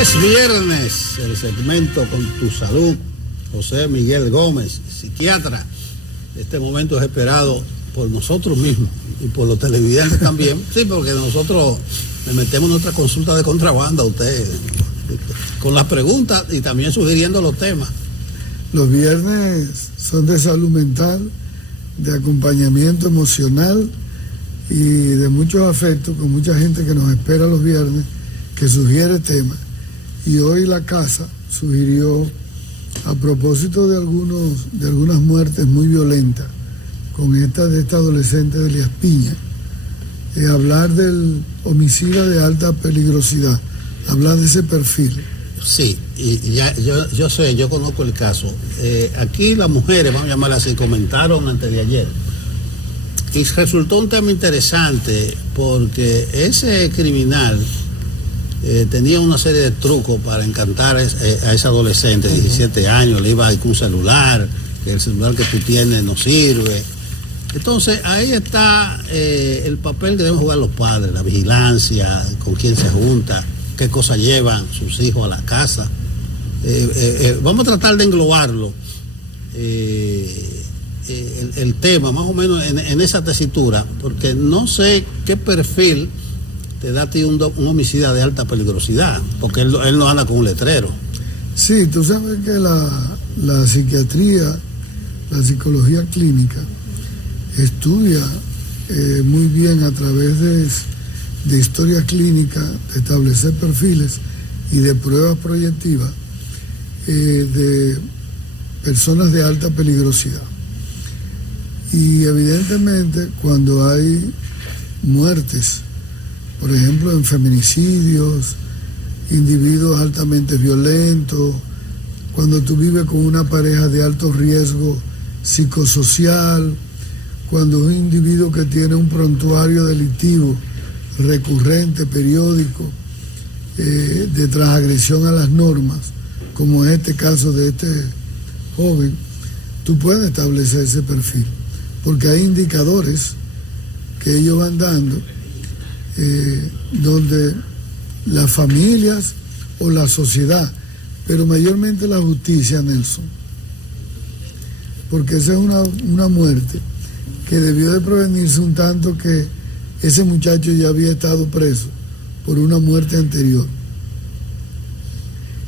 Es viernes, el segmento Con tu Salud. José Miguel Gómez, psiquiatra. Este momento es esperado por nosotros mismos y por los televidentes también. Sí, porque nosotros le metemos nuestra consulta de contrabando a usted con las preguntas y también sugiriendo los temas. Los viernes son de salud mental, de acompañamiento emocional y de muchos afectos, con mucha gente que nos espera los viernes, que sugiere temas. Y hoy la casa sugirió, a propósito de algunas muertes muy violentas, con esta adolescente de Elías Piña, hablar del homicida de alta peligrosidad, hablar de ese perfil. Sí, y ya yo sé, yo conozco el caso. Aquí las mujeres, vamos a llamarlas así, comentaron antes de ayer. Y resultó un tema interesante porque ese criminal tenía una serie de trucos para encantar a ese adolescente de 17 años. Le iba a dar un celular, que el celular que tú tienes no sirve. Entonces ahí está el papel que deben jugar los padres, la vigilancia, con quién se junta, qué cosas llevan sus hijos a la casa. Vamos a tratar de englobarlo, el tema, más o menos en esa tesitura, porque no sé qué perfil te da a ti un homicida de alta peligrosidad, porque él no anda con un letrero. Sí, tú sabes que la psiquiatría, la psicología clínica, estudia muy bien a través de historias clínicas, de establecer perfiles y de pruebas proyectivas de personas de alta peligrosidad. Y evidentemente cuando hay muertes, por ejemplo en feminicidios, individuos altamente violentos, cuando tú vives con una pareja de alto riesgo psicosocial, cuando un individuo que tiene un prontuario delictivo recurrente, periódico, de transgresión a las normas, como en este caso de este joven, tú puedes establecer ese perfil, porque hay indicadores que ellos van dando, donde las familias o la sociedad, pero mayormente la justicia, Nelson, porque esa es una muerte que debió de prevenirse un tanto que ese muchacho ya había estado preso por una muerte anterior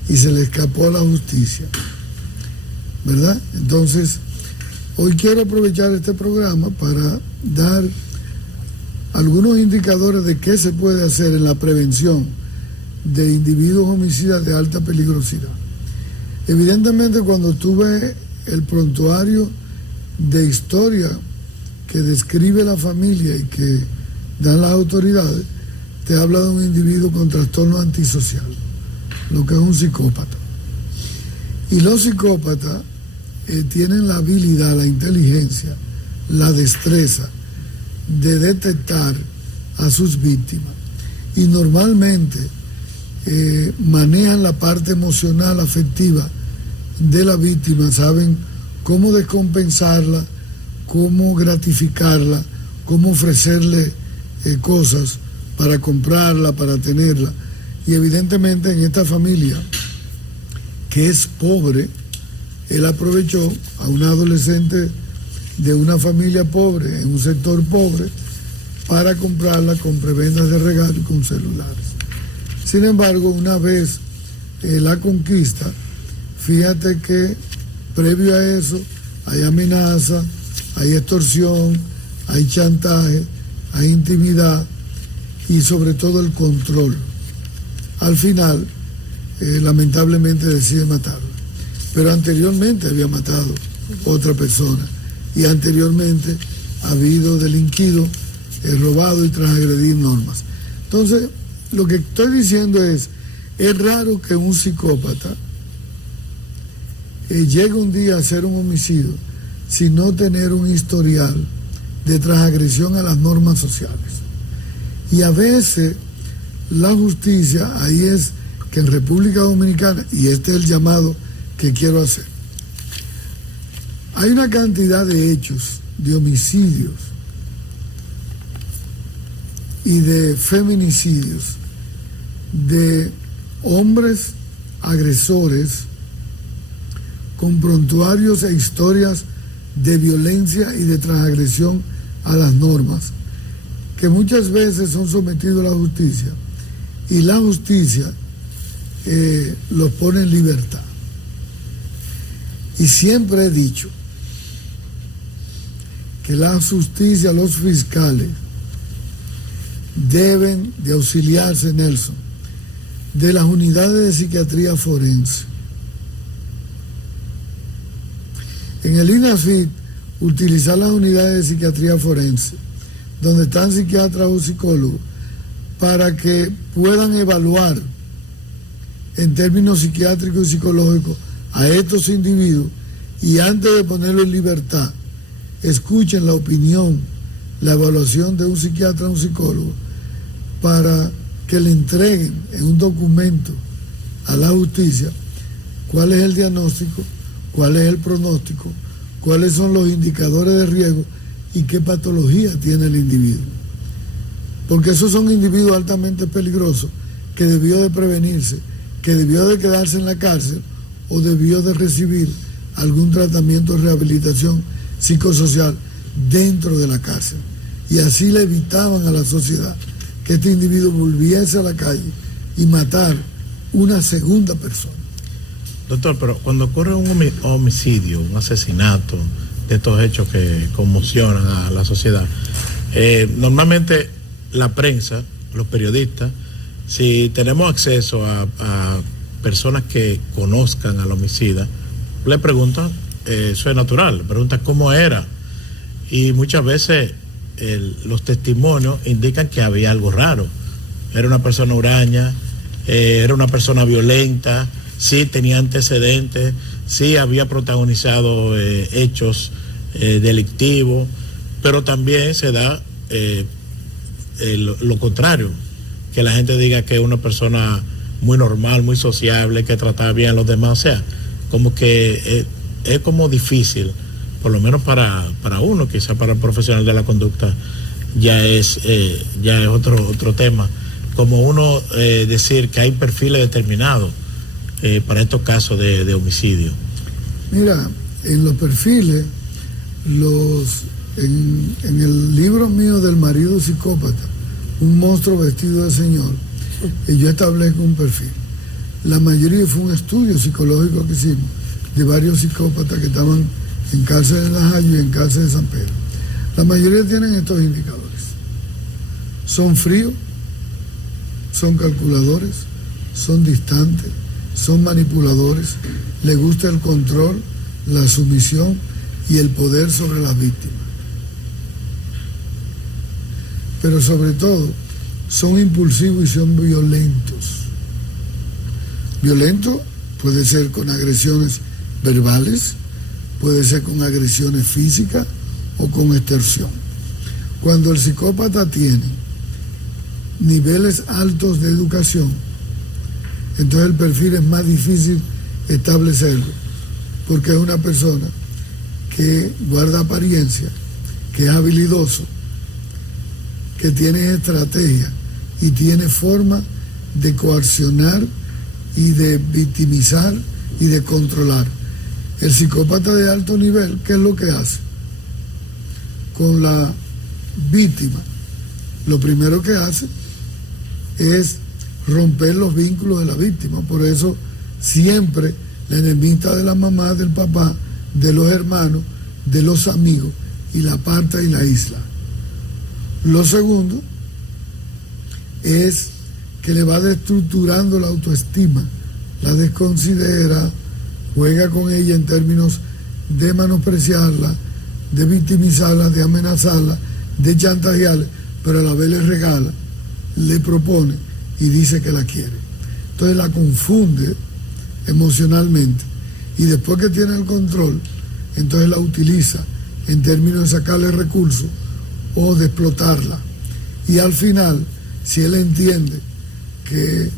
y se le escapó a la justicia, ¿verdad? Entonces, hoy quiero aprovechar este programa para dar algunos indicadores de qué se puede hacer en la prevención de individuos homicidas de alta peligrosidad. Evidentemente, cuando tú ves el prontuario de historia que describe la familia y que dan las autoridades, te habla de un individuo con trastorno antisocial, lo que es un psicópata. Y los psicópatas tienen la habilidad, la inteligencia, la destreza de detectar a sus víctimas. Y normalmente manejan la parte emocional, afectiva de la víctima, saben cómo descompensarla, cómo gratificarla, cómo ofrecerle cosas para comprarla, para tenerla. Y evidentemente en esta familia, que es pobre, él aprovechó a una adolescente de una familia pobre, en un sector pobre, para comprarla con prebendas de regalo y con celulares. Sin embargo, una vez la conquista, fíjate que previo a eso hay amenaza, hay extorsión, hay chantaje, hay intimidad y sobre todo el control. Al final, lamentablemente decide matarlo. Pero anteriormente había matado otra persona y anteriormente ha habido delinquido, robado y transgredir normas. Entonces, lo que estoy diciendo es raro que un psicópata llegue un día a hacer un homicidio sin no tener un historial de transgresión a las normas sociales. Y a veces la justicia, ahí es que en República Dominicana, y este es el llamado que quiero hacer, hay una cantidad de hechos, de homicidios y de feminicidios, de hombres agresores con prontuarios e historias de violencia y de transgresión a las normas, que muchas veces son sometidos a la justicia, y la justicia los pone en libertad. Y siempre he dicho que la justicia, los fiscales, deben de auxiliarse, Nelson, de las unidades de psiquiatría forense. En el INASFID, utilizar las unidades de psiquiatría forense, donde están psiquiatras o psicólogos, para que puedan evaluar en términos psiquiátricos y psicológicos a estos individuos, y antes de ponerlos en libertad, escuchen la opinión, la evaluación de un psiquiatra o un psicólogo, para que le entreguen en un documento a la justicia cuál es el diagnóstico, cuál es el pronóstico, cuáles son los indicadores de riesgo y qué patología tiene el individuo. Porque esos son individuos altamente peligrosos que debió de prevenirse, que debió de quedarse en la cárcel o debió de recibir algún tratamiento de rehabilitación psicosocial dentro de la cárcel. Y así le evitaban a la sociedad que este individuo volviese a la calle y matar una segunda persona. Doctor, pero cuando ocurre un homicidio, un asesinato, de estos hechos que conmocionan a la sociedad, normalmente la prensa, los periodistas, si tenemos acceso a personas que conozcan al homicida, le preguntan, eso es natural, le preguntan cómo era, y muchas veces los testimonios indican que había algo raro. Era una persona huraña, era una persona violenta, sí tenía antecedentes, sí había protagonizado hechos delictivos, pero también se da lo contrario, que la gente diga que es una persona muy normal, muy sociable, que trataba bien a los demás. O sea, como que es como difícil, por lo menos para uno, quizá para el profesional de la conducta ya es otro tema, como uno decir que hay perfiles determinados para estos casos de homicidio. Mira, en los perfiles, en el libro mío del marido psicópata, un monstruo vestido de señor, yo establezco un perfil. La mayoría fue un estudio psicológico que hicimos de varios psicópatas que estaban en cárcel de La Haya y en cárcel de San Pedro. La mayoría tienen estos indicadores. Son fríos, son calculadores, son distantes, son manipuladores, les gusta el control, la sumisión y el poder sobre las víctimas. Pero sobre todo, son impulsivos y son violentos. Violento puede ser con agresiones verbales, puede ser con agresiones físicas o con extorsión. Cuando el psicópata tiene niveles altos de educación, entonces el perfil es más difícil establecerlo, porque es una persona que guarda apariencia, que es habilidoso, que tiene estrategia y tiene forma de coaccionar y de victimizar y de controlar. El psicópata de alto nivel, ¿qué es lo que hace? Con la víctima, lo primero que hace es romper los vínculos de la víctima. Por eso siempre la enemista de la mamá, del papá, de los hermanos, de los amigos, y la aparta y la aísla. Lo segundo es que le va destructurando la autoestima, la desconsidera, juega con ella en términos de menospreciarla, de victimizarla, de amenazarla, de chantajearla, pero a la vez le regala, le propone y dice que la quiere. Entonces la confunde emocionalmente, y después que tiene el control, entonces la utiliza en términos de sacarle recursos o de explotarla. Y al final, si él entiende que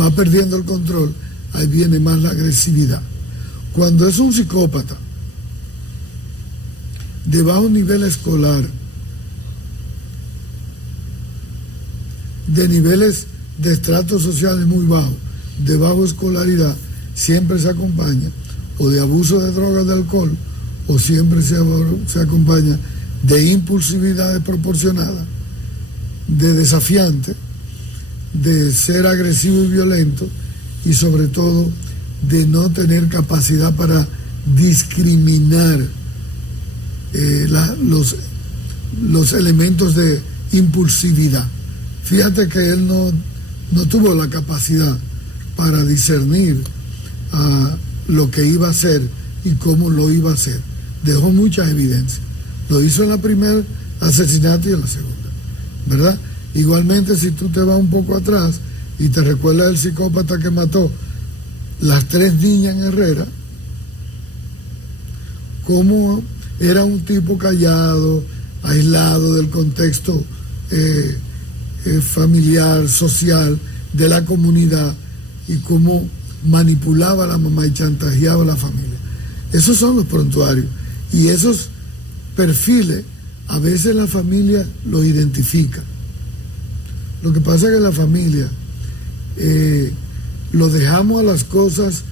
va perdiendo el control, ahí viene más la agresividad. Cuando es un psicópata de bajo nivel escolar, de niveles de estratos sociales muy bajos, de baja escolaridad, siempre se acompaña o de abuso de drogas, de alcohol, o siempre se acompaña de impulsividad desproporcionada, de desafiante, de ser agresivo y violento, y sobre todo de no tener capacidad para discriminar los elementos de impulsividad. Fíjate que él no tuvo la capacidad para discernir lo que iba a hacer y cómo lo iba a hacer. Dejó muchas evidencias. Lo hizo en la primera asesinato y en la segunda, ¿verdad? Igualmente, si tú te vas un poco atrás y te recuerdas del psicópata que mató las 3 niñas en Herrera, cómo era un tipo callado, aislado del contexto familiar, social, de la comunidad, y cómo manipulaba a la mamá y chantajeaba a la familia. Esos son los prontuarios, y esos perfiles a veces la familia los identifica. Lo que pasa es que la familia lo dejamos a las cosas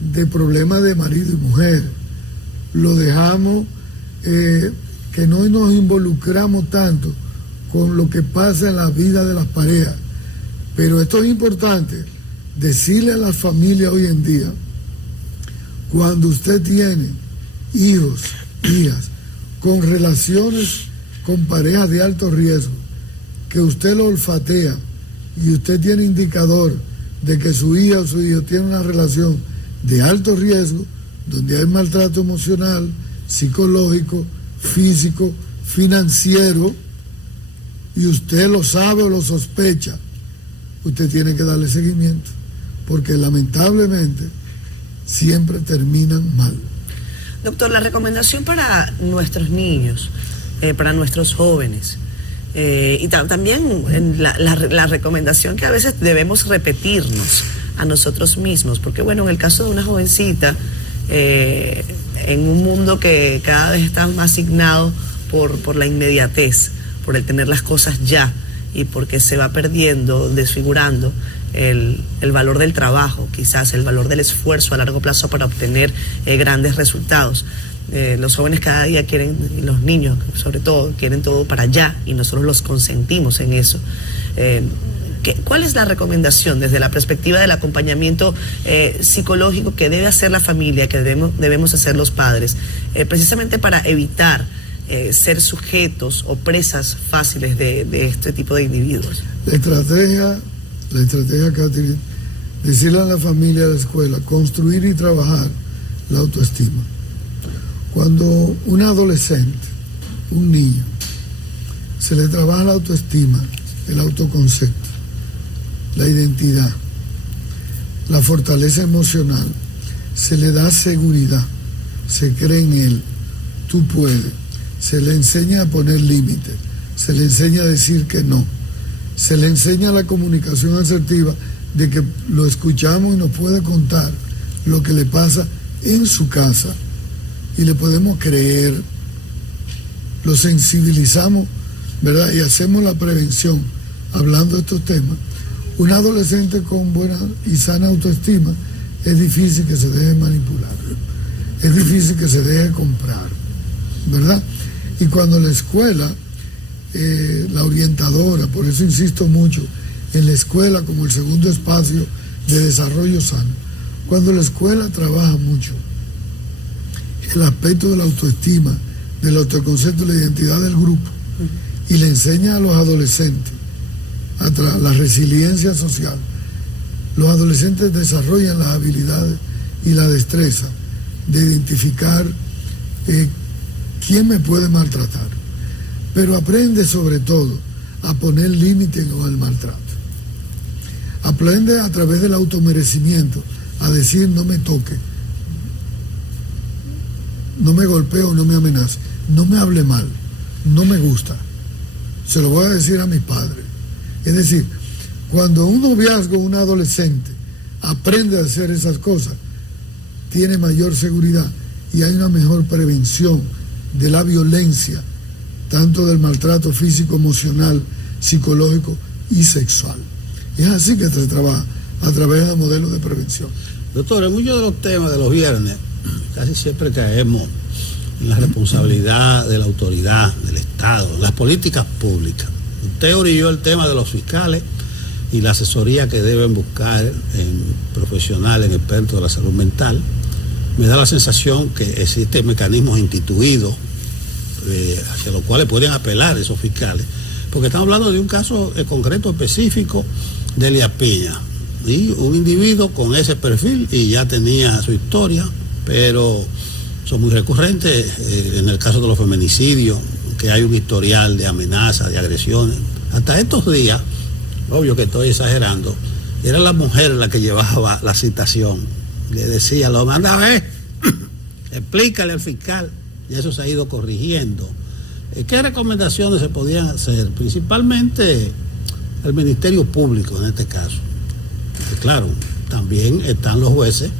de problemas de marido y mujer, lo dejamos que no nos involucramos tanto con lo que pasa en la vida de las parejas. Pero esto es importante decirle a las familias hoy en día: cuando usted tiene hijos, hijas, con relaciones con parejas de alto riesgo, que usted lo olfatea y usted tiene indicador de que su hija o su hijo tiene una relación de alto riesgo, donde hay maltrato emocional, psicológico, físico, financiero, y usted lo sabe o lo sospecha, usted tiene que darle seguimiento, porque lamentablemente siempre terminan mal. Doctor, la recomendación para nuestros niños, para nuestros jóvenes, y también la recomendación que a veces debemos repetirnos a nosotros mismos, porque bueno, en el caso de una jovencita, en un mundo que cada vez está más asignado por la inmediatez, por el tener las cosas ya, y porque se va perdiendo, desfigurando el valor del trabajo, quizás el valor del esfuerzo a largo plazo para obtener grandes resultados. Los jóvenes cada día quieren, y los niños sobre todo, quieren todo para allá, y nosotros los consentimos en eso. ¿Cuál es la recomendación desde la perspectiva del acompañamiento psicológico que debe hacer la familia, que debemos hacer los padres, precisamente para evitar ser sujetos o presas fáciles de este tipo de individuos? La estrategia, Catherine, decirle a la familia, a la escuela, construir y trabajar la autoestima. Cuando un adolescente, un niño, se le trabaja la autoestima, el autoconcepto, la identidad, la fortaleza emocional, se le da seguridad, se cree en él, tú puedes, se le enseña a poner límites, se le enseña a decir que no, se le enseña la comunicación asertiva, de que lo escuchamos y nos puede contar lo que le pasa en su casa y le podemos creer, lo sensibilizamos, ¿verdad? Y hacemos la prevención hablando de estos temas. Un adolescente con buena y sana autoestima es difícil que se deje manipular, es difícil que se deje comprar, ¿verdad? Y cuando la escuela, la orientadora, por eso insisto mucho en la escuela como el segundo espacio de desarrollo sano, cuando la escuela trabaja mucho el aspecto de la autoestima, del autoconcepto, de la identidad del grupo, y le enseña a los adolescentes la resiliencia social, los adolescentes desarrollan las habilidades y la destreza de identificar quién me puede maltratar, pero aprende sobre todo a poner límites al maltrato. Aprende a través del automerecimiento a decir: no me toque, no me golpee o no me amenace, no me hable mal, no me gusta, se lo voy a decir a mi padre. Es decir, cuando un noviazgo, un adolescente aprende a hacer esas cosas, tiene mayor seguridad y hay una mejor prevención de la violencia, tanto del maltrato físico, emocional, psicológico y sexual. Y es así que se trabaja, a través de modelos de prevención. Doctor, en muchos de los temas de los viernes, casi siempre caemos en la responsabilidad de la autoridad, del Estado, las políticas públicas. Usted orilló el tema de los fiscales y la asesoría que deben buscar en profesionales, en expertos de la salud mental. Me da la sensación que existen mecanismos instituidos hacia los cuales pueden apelar esos fiscales, porque estamos hablando de un caso concreto específico de Elías Piña, y un individuo con ese perfil y ya tenía su historia, pero son muy recurrentes en el caso de los feminicidios, que hay un historial de amenazas, de agresiones. Hasta estos días, obvio que estoy exagerando, era la mujer la que llevaba la citación, le decía, lo manda a ver, explícale al fiscal, y eso se ha ido corrigiendo. ¿Qué recomendaciones se podían hacer? Principalmente el Ministerio Público en este caso. Porque, claro, también están los jueces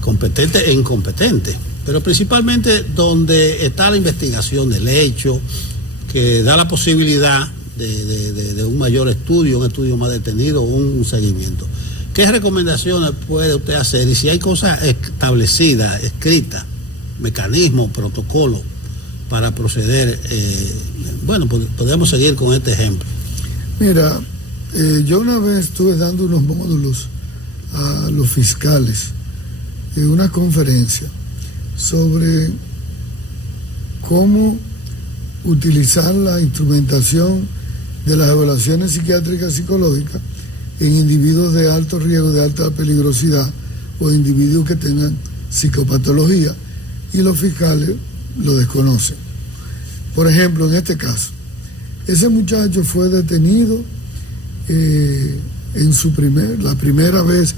competentes e incompetentes, pero principalmente donde está la investigación del hecho, que da la posibilidad de un mayor estudio, un estudio más detenido, un seguimiento. ¿Qué recomendaciones puede usted hacer? Y si hay cosas establecidas, escritas, mecanismos, protocolos para proceder, bueno, podemos seguir con este ejemplo. Mira, yo una vez estuve dando unos módulos a los fiscales en una conferencia sobre cómo utilizar la instrumentación de las evaluaciones psiquiátricas psicológicas en individuos de alto riesgo, de alta peligrosidad, o individuos que tengan psicopatología, y los fiscales lo desconocen. Por ejemplo, en este caso, ese muchacho fue detenido en la primera vez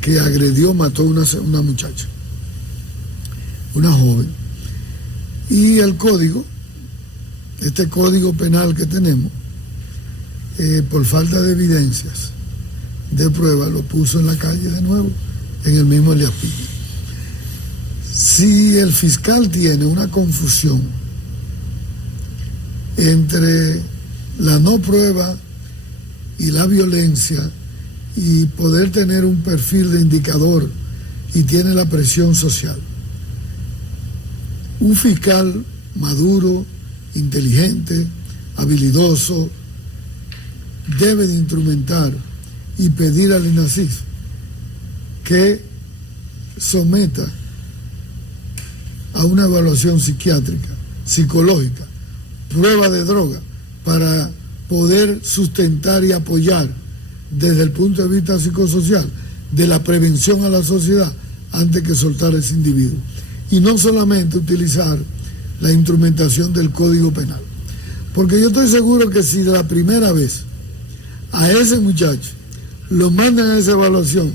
que agredió, mató a una muchacha, una joven. Y el código, este código penal que tenemos, por falta de evidencias, de prueba, lo puso en la calle de nuevo, en el mismo Elías Piña. Si el fiscal tiene una confusión entre la no prueba y la violencia, y poder tener un perfil de indicador, y tiene la presión social, un fiscal maduro, inteligente, habilidoso, debe de instrumentar y pedir al INASIF que someta a una evaluación psiquiátrica, psicológica, prueba de droga, para poder sustentar y apoyar desde el punto de vista psicosocial de la prevención a la sociedad antes que soltar a ese individuo. Y no solamente utilizar la instrumentación del Código Penal. Porque yo estoy seguro que si de la primera vez a ese muchacho lo mandan a esa evaluación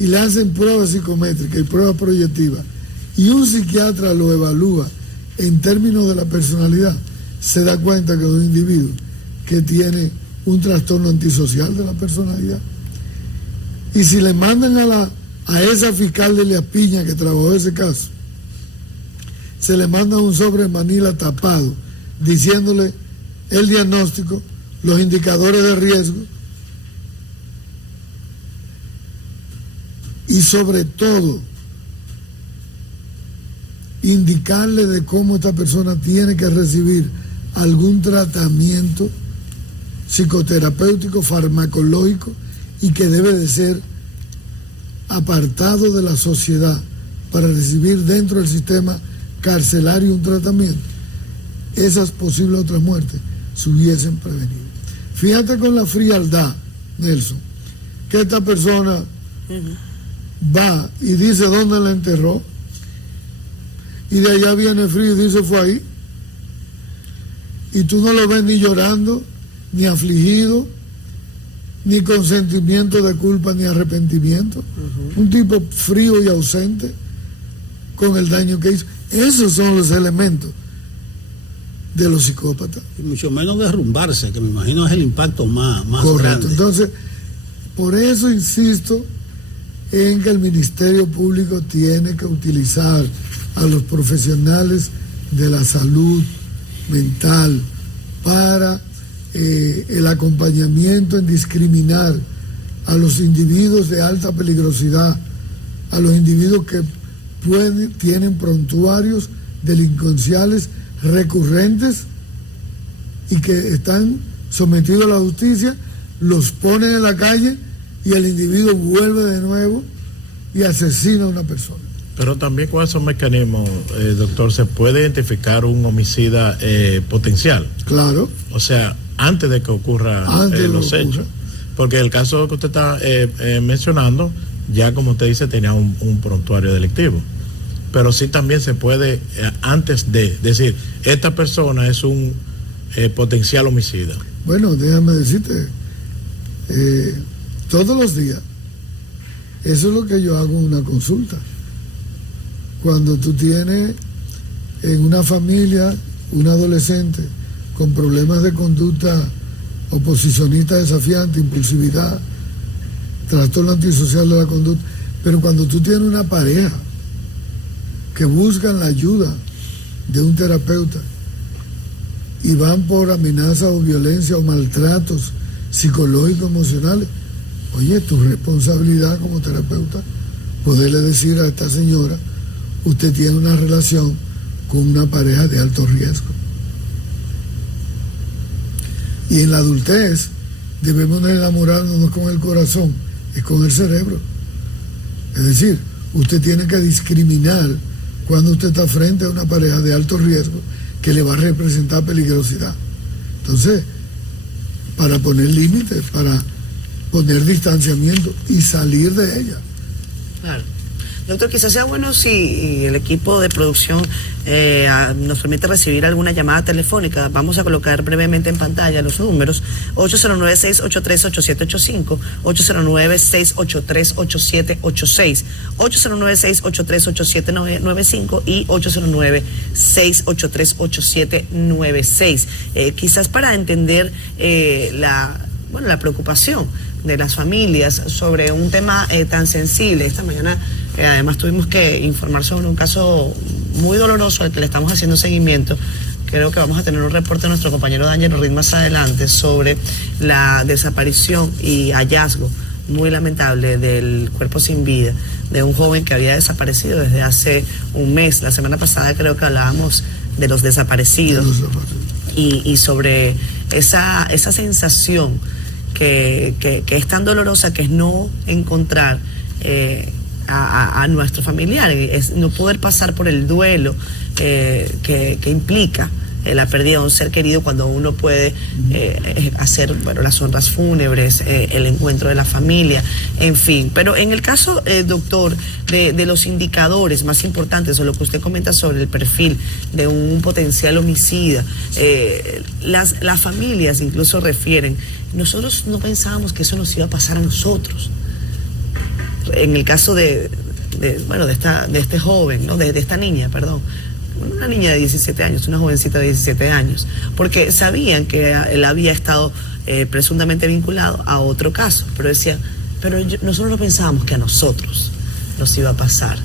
y le hacen pruebas psicométricas y pruebas proyectivas, y un psiquiatra lo evalúa en términos de la personalidad, se da cuenta que es un individuo que tiene un trastorno antisocial de la personalidad. Y si le mandan a esa fiscal de Elías Piña que trabajó ese caso, se le manda un sobre en Manila tapado, diciéndole el diagnóstico, los indicadores de riesgo, y sobre todo indicarle de cómo esta persona tiene que recibir algún tratamiento psicoterapéutico, farmacológico, y que debe de ser apartado de la sociedad para recibir dentro del sistema carcelario un tratamiento, esas posibles otras muertes se hubiesen prevenido. Fíjate con la frialdad, Nelson, que esta persona va y dice dónde la enterró, y de allá viene frío y dice fue ahí, y tú no lo ves ni llorando, ni afligido, ni con sentimiento de culpa ni arrepentimiento. Un tipo frío y ausente con el daño que hizo. Esos son los elementos de los psicópatas. Y mucho menos derrumbarse, que me imagino es el impacto más correcto, grande. Entonces, por eso insisto en que el Ministerio Público tiene que utilizar a los profesionales de la salud mental para el acompañamiento en discriminar a los individuos de alta peligrosidad, a los individuos que tienen prontuarios delincuenciales recurrentes y que están sometidos a la justicia, los ponen en la calle y el individuo vuelve de nuevo y asesina a una persona. Pero también con esos mecanismos, doctor, se puede identificar un homicida potencial. Claro. O sea, antes de que ocurran los hechos. Porque el caso que usted está mencionando, ya como usted dice, tenía un prontuario delictivo. Pero sí también se puede, antes de decir, esta persona es un potencial homicida. Bueno, déjame decirte, todos los días, eso es lo que yo hago en una consulta. Cuando tú tienes en una familia un adolescente con problemas de conducta oposicionista desafiante, impulsividad, trastorno antisocial de la conducta, pero cuando tú tienes una pareja que buscan la ayuda de un terapeuta y van por amenazas o violencia o maltratos psicológicos, emocionales, oye, tu responsabilidad como terapeuta, poderle decir a esta señora, usted tiene una relación con una pareja de alto riesgo. Y en la adultez debemos de enamorarnos no con el corazón, es con el cerebro. Es decir, usted tiene que discriminar cuando usted está frente a una pareja de alto riesgo que le va a representar peligrosidad. Entonces, para poner límites, para poner distanciamiento y salir de ella. Claro. Doctor, quizás sea bueno si el equipo de producción nos permite recibir alguna llamada telefónica. Vamos a colocar brevemente en pantalla los números: 809-683-8785, 809-683-8786, 809-683-8795 y 809-683-8796. Quizás para entender la preocupación de las familias sobre un tema tan sensible. Esta mañana además tuvimos que informar sobre un caso muy doloroso al que le estamos haciendo seguimiento. Creo que vamos a tener un reporte de nuestro compañero Daniel Ruiz más adelante sobre la desaparición y hallazgo muy lamentable del cuerpo sin vida de un joven que había desaparecido desde hace un mes. La semana pasada creo que hablábamos de los desaparecidos y sobre esa sensación que es tan dolorosa, que es no encontrar a nuestro familiar, es no poder pasar por el duelo que implica la pérdida de un ser querido, cuando uno puede hacer las honras fúnebres, el encuentro de la familia, en fin. Pero en el caso, doctor, de los indicadores más importantes, o lo que usted comenta sobre el perfil de un potencial homicida, las familias incluso refieren, nosotros no pensábamos que eso nos iba a pasar a nosotros. En el caso de este joven, ¿no? de esta niña, perdón, una niña de 17 años, una jovencita de 17 años, porque sabían que él había estado presuntamente vinculado a otro caso, pero decía, nosotros no pensábamos que a nosotros nos iba a pasar.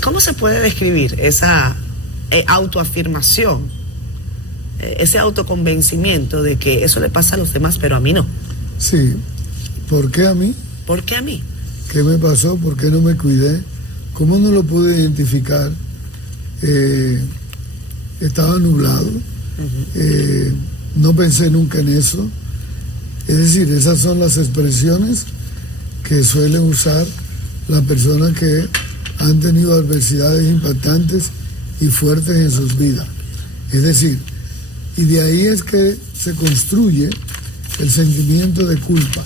¿Cómo se puede describir esa autoafirmación, ese autoconvencimiento de que eso le pasa a los demás, pero a mí no? Sí. ¿Por qué a mí? ¿Por qué a mí? ¿Qué me pasó? ¿Por qué no me cuidé? ¿Cómo no lo pude identificar? Estaba nublado. No pensé nunca en eso. Es decir, esas son las expresiones que suelen usar las personas que han tenido adversidades impactantes y fuertes en sus vidas. Es decir, y de ahí es que se construye el sentimiento de culpa.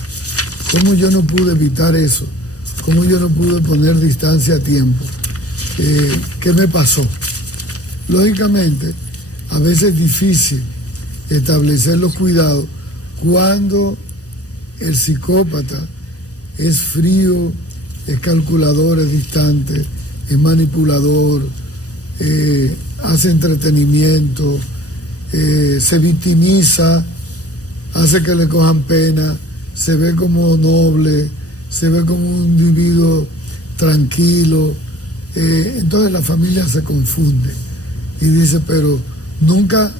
¿Cómo yo no pude evitar eso? ¿Cómo yo no pude poner distancia a tiempo? ¿Qué me pasó? Lógicamente, a veces es difícil establecer los cuidados cuando el psicópata es frío, es calculador, es distante, es manipulador, hace entretenimiento, se victimiza, hace que le cojan pena, se ve como noble, se ve como un individuo tranquilo. Entonces la familia se confunde y dice, pero Nunca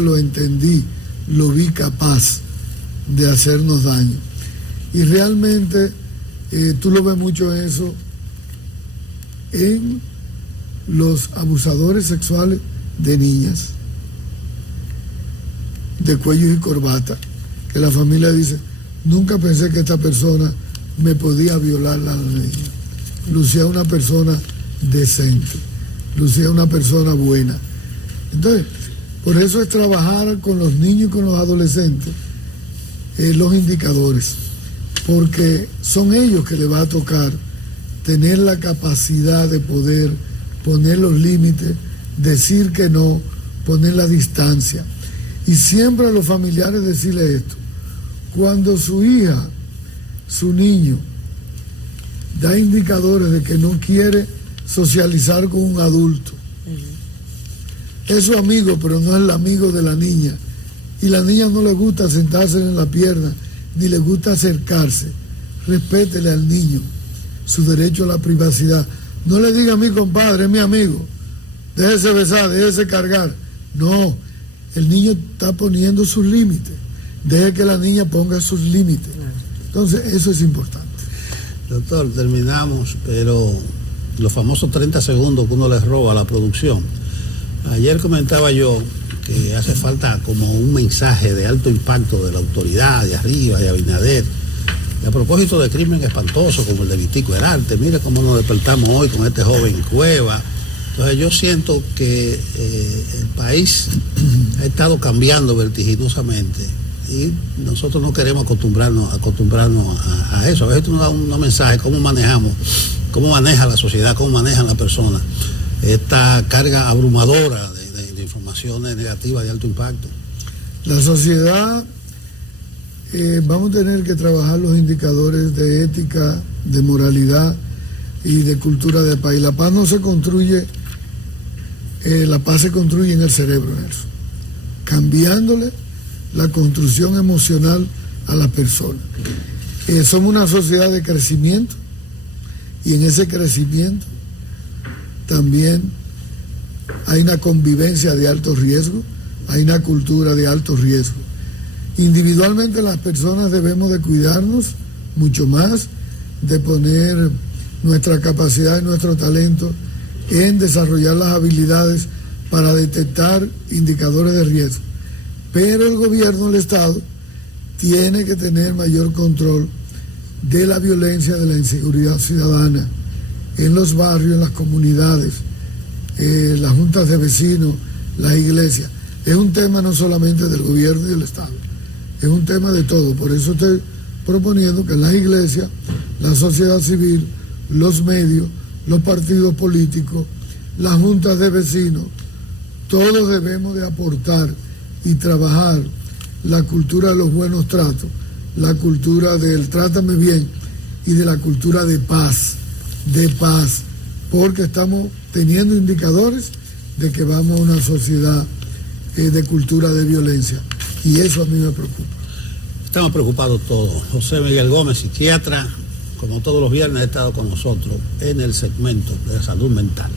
lo entendí, lo vi capaz de hacernos daño. Y realmente tú lo ves mucho eso en los abusadores sexuales de niñas, de cuello y corbata, que la familia dice, nunca pensé que esta persona me podía violar la niña. Lucía una persona decente, lucía una persona buena. Entonces, por eso es trabajar con los niños y con los adolescentes los indicadores, porque son ellos que les va a tocar tener la capacidad de poder poner los límites, decir que no, poner la distancia. Y siempre a los familiares decirle esto: cuando su hija, su niño, da indicadores de que no quiere socializar con un adulto, es su amigo, pero no es el amigo de la niña, y la niña no le gusta sentarse en la pierna, ni le gusta acercarse, respétele al niño su derecho a la privacidad. No le diga a mi compadre, es mi amigo, déjese besar, déjese cargar. No, el niño está poniendo sus límites, deje que la niña ponga sus límites. Entonces, eso es importante. Doctor, terminamos, pero los famosos 30 segundos que uno les roba a la producción. Ayer comentaba yo que hace falta como un mensaje de alto impacto de la autoridad, de arriba, de Abinader. Y a propósito de crimen espantoso como el de Vitico Herarte, mire cómo nos despertamos hoy con este joven Cueva. Entonces yo siento que el país ha estado cambiando vertiginosamente y nosotros no queremos acostumbrarnos a eso. A veces tú nos das un mensaje, cómo maneja la sociedad, cómo manejan las personas esta carga abrumadora de informaciones negativas de alto impacto. La sociedad, vamos a tener que trabajar los indicadores de ética, de moralidad y de cultura de país. La paz no se construye, la paz se construye en el cerebro, Nelson, cambiándole la construcción emocional a las personas. Somos una sociedad de crecimiento y en ese crecimiento también hay una convivencia de alto riesgo, hay una cultura de alto riesgo. Individualmente las personas debemos de cuidarnos mucho más, de poner nuestra capacidad y nuestro talento en desarrollar las habilidades para detectar indicadores de riesgo. Pero el gobierno, el Estado, tiene que tener mayor control de la violencia, de la inseguridad ciudadana en los barrios, en las comunidades, las juntas de vecinos, las iglesias. Es un tema no solamente del gobierno y del Estado, es un tema de todo. Por eso estoy proponiendo que en las iglesias, la sociedad civil, los medios, los partidos políticos, las juntas de vecinos, todos debemos de aportar y trabajar la cultura de los buenos tratos, la cultura del trátame bien y de la cultura de paz, porque estamos teniendo indicadores de que vamos a una sociedad de cultura de violencia, y eso a mí me preocupa. Estamos preocupados todos. José Miguel Gómez, psiquiatra, como todos los viernes ha estado con nosotros en el segmento de salud mental.